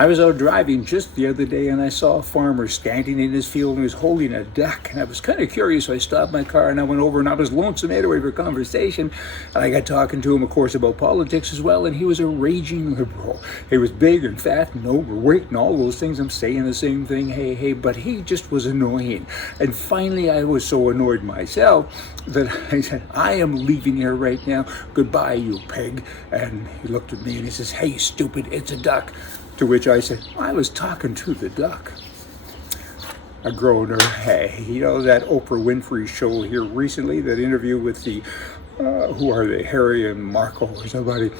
I was out driving just the other day and I saw a farmer standing in his field and he was holding a duck. And I was kind of curious, so I stopped my car and I went over and I was lonesome anyway for conversation. And I got talking to him, of course, about politics as well. And he was a raging liberal. He was big and fat and overweight and all those things. I'm saying the same thing, hey, but he just was annoying. And finally, I was so annoyed myself that I said, I am leaving here right now. Goodbye, you pig. And he looked at me and he says, hey, stupid, it's a duck. To which I said, I was talking to the duck. A groaner. Hey, you know that Oprah Winfrey show here recently, that interview with the, who are they, Harry and Markle or somebody.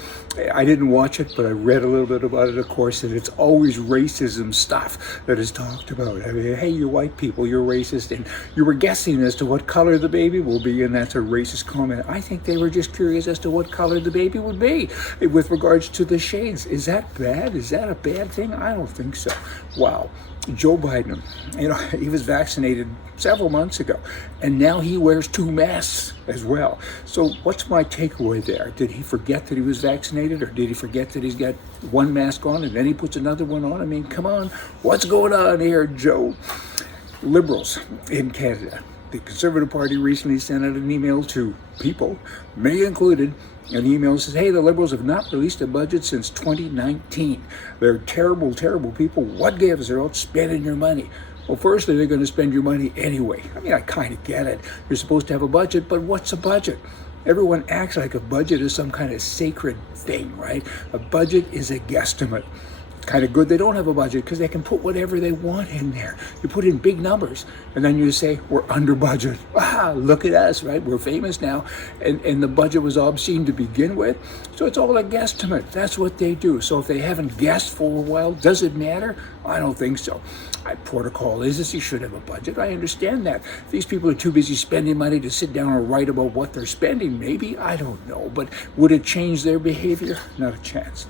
I didn't watch it, but I read a little bit about it, of course, and it's always racism stuff that is talked about. I mean, hey, you white people, you're racist, and you were guessing as to what color the baby will be, and that's a racist comment. I think they were just curious as to what color the baby would be with regards to the shades. Is that bad? Is that a bad thing? I don't think so. Wow. Joe Biden, you know, he was vaccinated several months ago, and now he wears 2 masks as well. So what's my takeaway there? Did he forget that he was vaccinated, or did he forget that he's got 1 mask on and then he puts another one on? I mean, come on, what's going on here, Joe? Liberals in Canada. The Conservative Party recently sent out an email to people, me included, and the email says, hey, the Liberals have not released a budget since 2019. They're terrible, terrible people. What gives? They're out spending your money. Well, firstly, they're going to spend your money anyway. I mean, I kind of get it. You're supposed to have a budget, but what's a budget? Everyone acts like a budget is some kind of sacred thing, right? A budget is a guesstimate. Kind of good they don't have a budget because they can put whatever they want in there. You put in big numbers and then you say, we're under budget. Ah, look at us, right? We're famous now. And the budget was obscene to begin with. So it's all a guesstimate. That's what they do. So if they haven't guessed for a while, does it matter? I don't think so. Protocol is this, you should have a budget. I understand that. These people are too busy spending money to sit down and write about what they're spending. Maybe, I don't know. But would it change their behavior? Not a chance.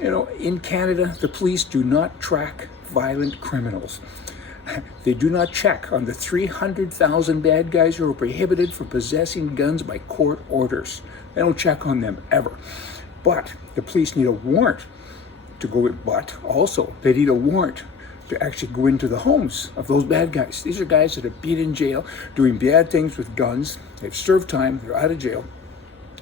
You know, in Canada, the police do not track violent criminals. They do not check on the 300,000 bad guys who are prohibited from possessing guns by court orders. They don't check on them ever. But the police need a warrant to go in. But also, they need a warrant to actually go into the homes of those bad guys. These are guys that have been in jail, doing bad things with guns. They've served time, they're out of jail.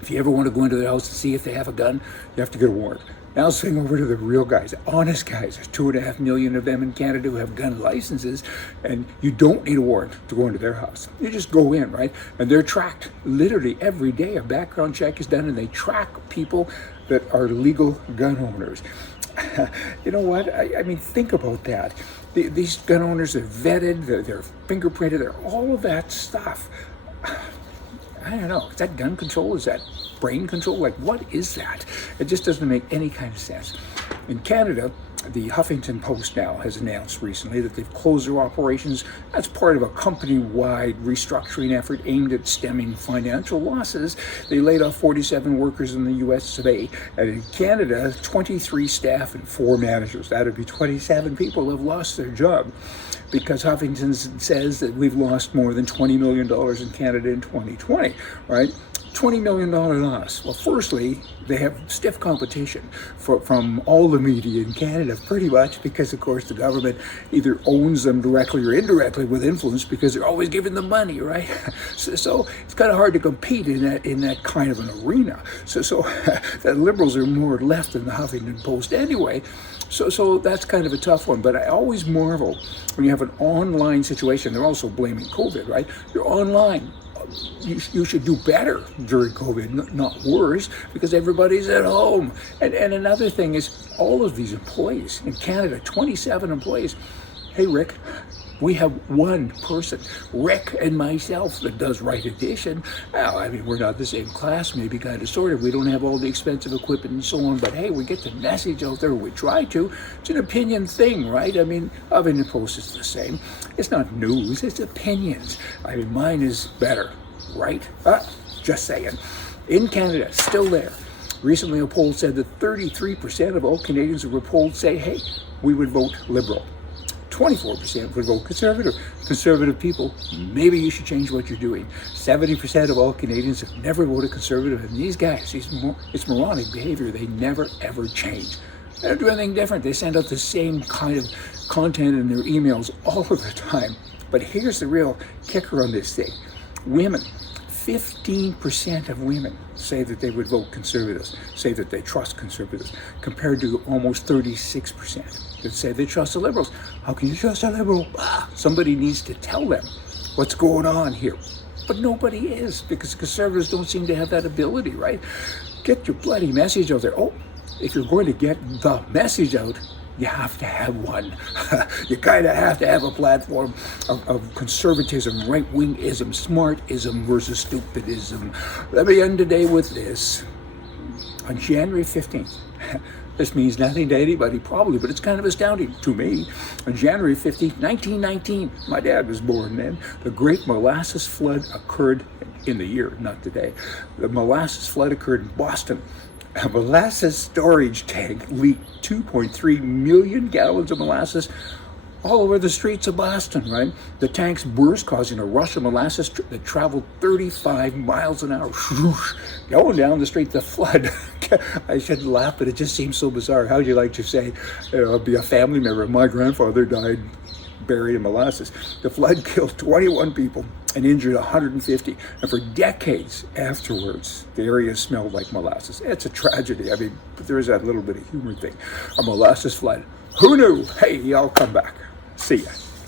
If you ever want to go into their house to see if they have a gun, you have to get a warrant. Now swing over to the real guys, honest guys. There's 2.5 million of them in Canada who have gun licenses, and you don't need a warrant to go into their house. You just go in, right? And they're tracked literally every day. A background check is done, and they track people that are legal gun owners. You know what? I mean, think about that. These gun owners are vetted, they're fingerprinted, they're all of that stuff. I don't know. Is that gun control? Is that brain control? Like, what is that? It just doesn't make any kind of sense. In Canada, the Huffington Post now has announced recently that they've closed their operations as part of a company-wide restructuring effort aimed at stemming financial losses. They laid off 47 workers in the US today, and in Canada, 23 staff and 4 managers. That would be 27 people have lost their job, because Huffington says that we've lost more than $20 million in Canada in 2020, right? $20 million loss. Well, firstly, they have stiff competition from all the media in Canada, pretty much, because, of course, the government either owns them directly or indirectly with influence because they're always giving them money, right? So it's kind of hard to compete in that kind of an arena. So the Liberals are more left than the Huffington Post anyway. So that's kind of a tough one. But I always marvel when you have an online situation. They're also blaming COVID, right? You're online. You should do better during COVID, not worse, because everybody's at home. And another thing is, all of these employees in Canada, 27 employees. Hey, Rick, we have one person, Rick and myself, that does Right Edition. Well, I mean, we're not the same class, maybe kind of sort of. We don't have all the expensive equipment and so on, but hey, we get the message out there. We try to. It's an opinion thing, right? I mean, Huffington Post is the same. It's not news, it's opinions. I mean, mine is better, right? Just saying. In Canada, still there. Recently, a poll said that 33% of all Canadians who were polled say, hey, we would vote Liberal. 24% would vote Conservative. Conservative people, maybe you should change what you're doing. 70% of all Canadians have never voted Conservative, and these guys, it's moronic behavior. They never, ever change. They don't do anything different. They send out the same kind of content in their emails all of the time. But here's the real kicker on this thing. Women, 15% of women say that they would vote conservatives, say that they trust conservatives, compared to almost 36% that say they trust the liberals. How can you trust a liberal? Somebody needs to tell them what's going on here. But nobody is, because conservatives don't seem to have that ability, right? Get your bloody message out there. Oh, if you're going to get the message out, you have to have one. You kind of have to have a platform of conservatism, right-wingism, smartism versus stupidism. Let me end today with this. On January 15th, this means nothing to anybody probably, but it's kind of astounding to me. On January 15th, 1919, my dad was born then, the Great Molasses Flood occurred in the year, not today. The molasses flood occurred in Boston. A molasses storage tank leaked 2.3 million gallons of molasses all over the streets of Boston, right? The tanks burst, causing a rush of molasses that traveled 35 miles an hour, going down the street. The flood, I shouldn't laugh, but it just seems so bizarre. How'd you like to say, be a family member? My grandfather died buried in molasses. The flood killed 21 people and injured 150. And for decades afterwards, the area smelled like molasses. It's a tragedy. I mean, but there is that little bit of humor thing. A molasses flood. Who knew? Hey, y'all come back. See ya.